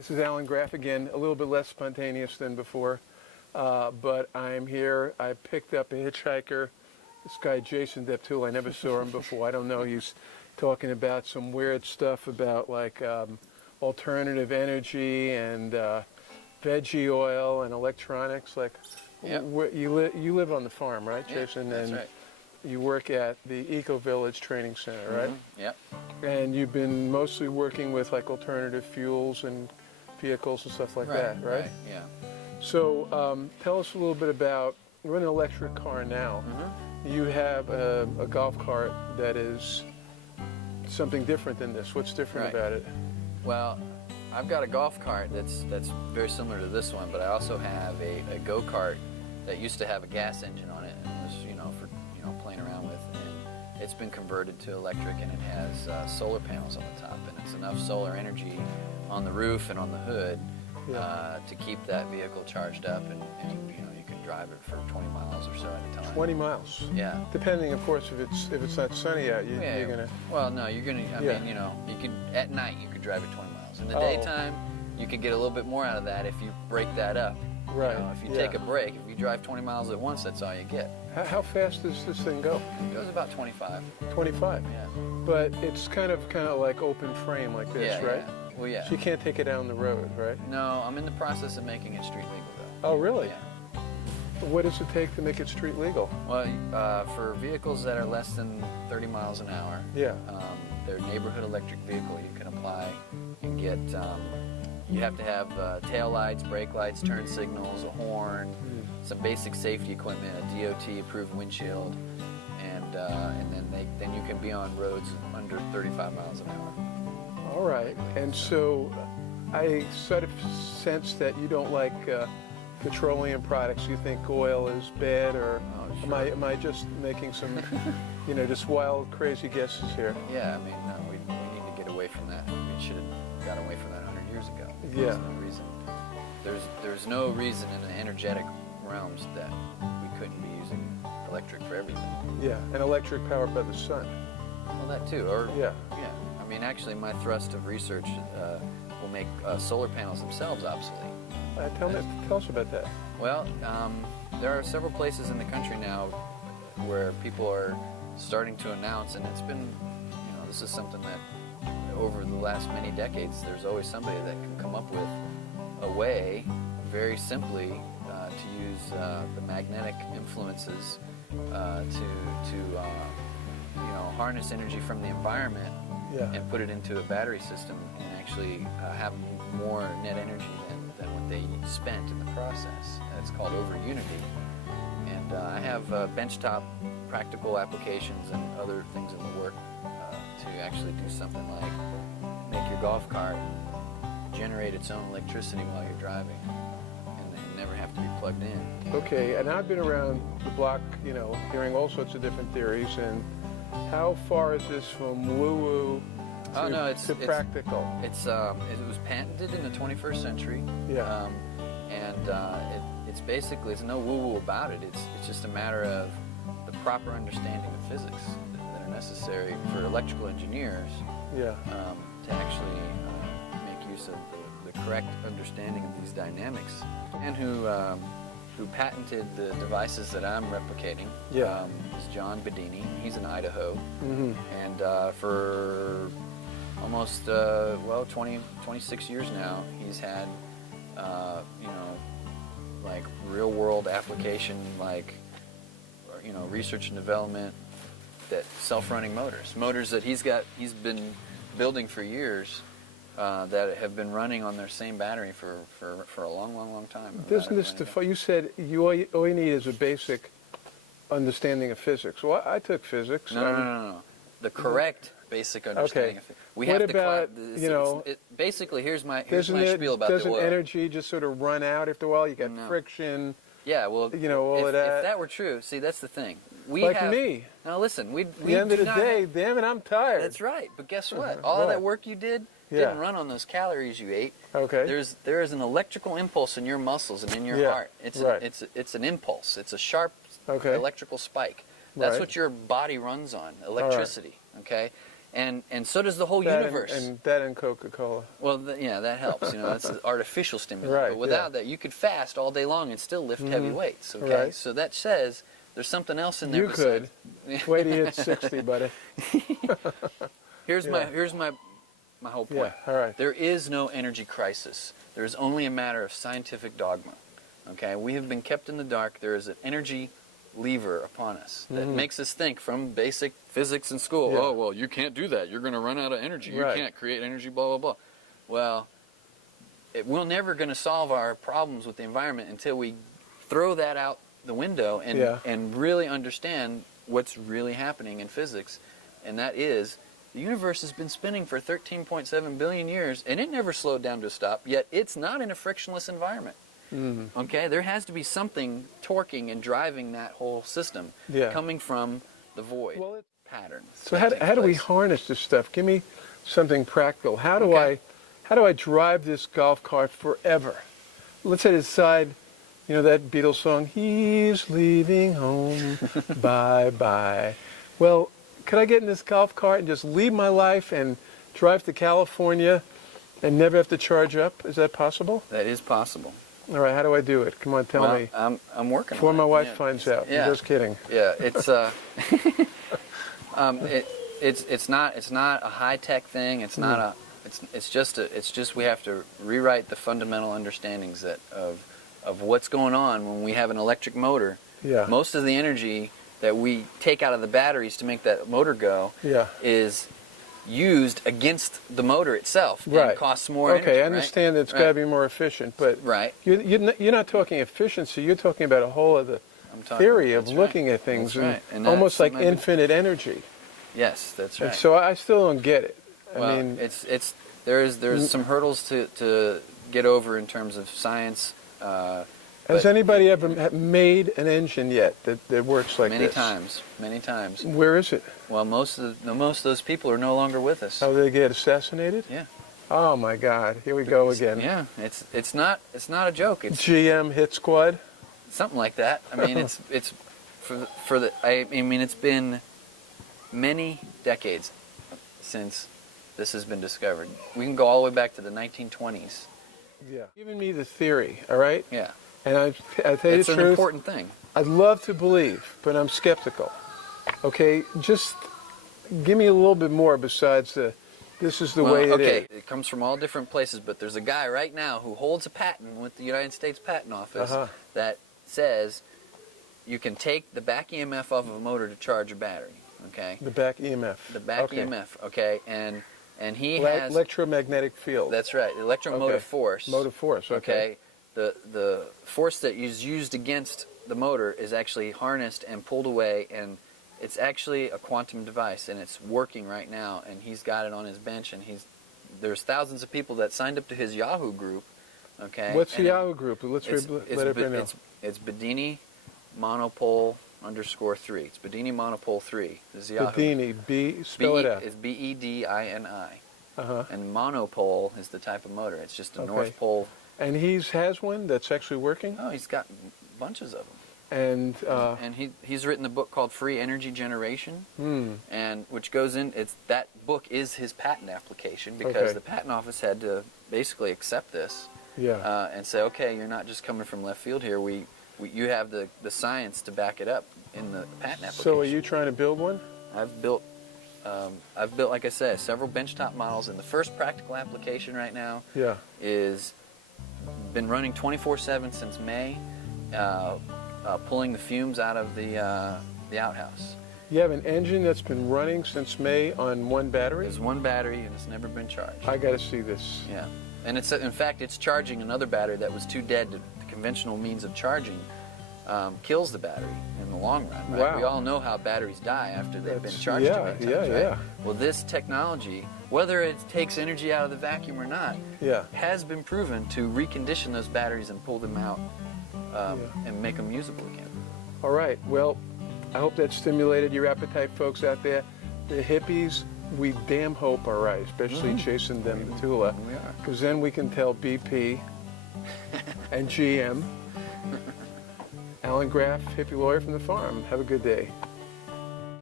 This is Alan Graf again, a little bit less spontaneous than before, but I'm here. I picked up a hitchhiker, this guy Jason Deptula. I never saw him before. I don't know, he's talking about some weird stuff about like alternative energy and veggie oil and electronics. Like, yep. You live on the farm, right, Jason? Yeah, that's and right. You work at the Eco Village Training Center, right? Mm-hmm. Yep. And you've been mostly working with like alternative fuels and vehicles and stuff like that, right? Right, yeah. So tell us a little bit about, you're in an electric car now. Mm-hmm. You have a golf cart that is something different than this. What's different about it? Well, I've got a golf cart that's very similar to this one, but I also have a go-kart that used to have a gas engine on it and was, for playing around with. And it's been converted to electric, and it has solar panels on the top, and it's enough solar energy on the roof and on the hood to keep that vehicle charged up, and you can drive it for 20 miles or so at a time. 20 miles? Yeah. Depending, of course, if it's not sunny out, you're gonna. Well, no, you're gonna. I mean, you could at night you could drive it 20 miles. In the daytime, you could get a little bit more out of that if you break that up. Right. If you take a break, if you drive 20 miles at once, that's all you get. How fast does this thing go? It goes about 25. 25. Yeah. But it's kind of like open frame like this, right? Yeah. Well, yeah. So you can't take it down the road, right? No, I'm in the process of making it street legal, though. Oh, really? Yeah. What does it take to make it street legal? Well, for vehicles that are less than 30 miles an hour, their neighborhood electric vehicle, you can apply and get. You have to have tail lights, brake lights, turn signals, a horn, some basic safety equipment, a DOT-approved windshield, and then you can be on roads under 35 miles an hour. All right. And so I sort of sense that you don't like petroleum products. You think oil is bad, or am I just making some, just wild, crazy guesses here? Yeah, I mean, no, we need to get away from that. We should have got away from that 100 years ago. Yeah. There's no reason. There's no reason in the energetic realms that we couldn't be using electric for everything. Yeah, and electric powered by the sun. Well, that too. Yeah. I mean, actually, my thrust of research will make solar panels themselves obsolete. Tell us about that. Well, there are several places in the country now where people are starting to announce, and it's been, this is something that over the last many decades, there's always somebody that can come up with a way, very simply, to use the magnetic influences to harness energy from the environment and put it into a battery system and actually have more net energy than what they spent in the process. It's called over unity. And I have benchtop practical applications and other things in the work to actually do something like make your golf cart generate its own electricity while you're driving and never have to be plugged in. Okay, and I've been around the block, hearing all sorts of different theories, and how far is this from woo-woo to practical? It was patented in the 21st century. Yeah. It's basically, there's no woo-woo about it. It's just a matter of the proper understanding of physics that are necessary for electrical engineers to actually make use of the correct understanding of these dynamics. And who patented the devices that I'm replicating is John Bedini. He's in Idaho. Mm-hmm. And for almost 26 years now, he's had like real-world application, like research and development, that self-running motors that he's been building for years, that have been running on their same battery for a long time. Doesn't this you said all you need is a basic understanding of physics? Well, I took physics. No. The correct basic understanding of physics. What about, basically, here's my spiel about the oil. Doesn't energy just sort of run out after a while? You got friction. Yeah, well, all of that. If that were true, see, that's the thing. Me. Now listen, at the end of the day, damn it, I'm tired. That's right. But guess what? All of that work you did didn't run on those calories you ate. Okay. There is an electrical impulse in your muscles and in your heart. It's an impulse. It's a sharp electrical spike. That's what your body runs on, electricity. Okay. and so does the whole That universe. and that and Coca-Cola. Well, yeah, that helps. That's an artificial stimulant. Right, But without that, you could fast all day long and still lift heavy weights. Okay, Right. so that says there's something else in there. You could. Wait till you hit 60, buddy. Here's my whole point. Yeah, all right. There is no energy crisis. There is only a matter of scientific dogma. Okay, we have been kept in the dark. There is an energy lever upon us that makes us think from basic physics in school. Yeah. Oh, well, you can't do that. You're going to run out of energy. Right. You can't create energy, blah, blah, blah. Well, we're never going to solve our problems with the environment until we throw that out the window and really understand what's really happening in physics. And that is, the universe has been spinning for 13.7 billion years, and it never slowed down to a stop, yet it's not in a frictionless environment. Okay, there has to be something torquing and driving that whole system coming from the void pattern. So how do we harness this stuff? Give me something practical. How do I drive this golf cart forever? Let's say decide, that Beatles song, "He's leaving home, bye bye." Well, could I get in this golf cart and just leave my life and drive to California and never have to charge up? Is that possible? That is possible. All right, how do I do it? Come on, tell me. I'm working Before on my it. wife finds out. Yeah. I'm just kidding. Yeah, it's it's not a high tech thing. It's not a it's just we have to rewrite the fundamental understandings of what's going on when we have an electric motor. Yeah. Most of the energy that we take out of the batteries to make that motor go is used against the motor itself and costs more energy. Okay, I understand that it's got to be more efficient, but you're not talking efficiency. You're talking about a whole other theory of looking at things and almost like infinite energy. Yes, that's right. And so I still don't get it. Well, I mean, there's some hurdles to get over in terms of science. Has anybody ever made an engine yet that works like this? Many times. Where is it? Well, most of those people are no longer with us. How they get assassinated? Yeah. Oh my God! Here we go again. Yeah, it's not a joke. It's GM hit squad. Something like that. I mean, it's it's been many decades since this has been discovered. We can go all the way back to the 1920s. Yeah. Giving me the theory, all right? Yeah. And I tell you the truth. It's an important thing. I'd love to believe, but I'm skeptical. Okay, just give me a little bit more besides this is the way it is. Okay, it comes from all different places, but there's a guy right now who holds a patent with the United States Patent Office that says you can take the back EMF off of a motor to charge a battery. Okay. The back EMF. The back EMF. Okay, and he has electromagnetic field. That's right. Electromotive force. Motive force. Okay. The force that is used against the motor is actually harnessed and pulled away, and it's actually a quantum device, and it's working right now. And he's got it on his bench, and there's thousands of people that signed up to his Yahoo group. Okay. What's the Yahoo group? Let's let everybody know. It's Bedini Monopole _3. It's Bedini Monopole 3. This is Yahoo. Bedini, spell it out. It's BEDINI. And monopole is the type of motor. It's just a North Pole. And he has one that's actually working? Oh, he's got bunches of them. And he's written a book called Free Energy Generation, and which goes in. That book is his patent application because the patent office had to basically accept this. Yeah. And say, okay, you're not just coming from left field here. You have the science to back it up in the patent application. So are you trying to build one? I've built, like I said, several benchtop models, and the first practical application right now is been running 24/7 since May, pulling the fumes out of the outhouse. You have an engine that's been running since May on one battery? There's one battery, and it's never been charged. I got to see this. Yeah, and in fact, it's charging another battery that was too dead. The conventional means of charging kills the battery in the long run. Right? Wow. We all know how batteries die after they've been charged too many times, right? Well, this technology, whether it takes energy out of the vacuum or not, has been proven to recondition those batteries and pull them out and make them usable again. All right. Well, I hope that stimulated your appetite, folks out there. The hippies, we damn hope are right, especially Jason Deptula, because then we can tell BP and GM. Alan Graf, hippie lawyer from the farm. Have a good day.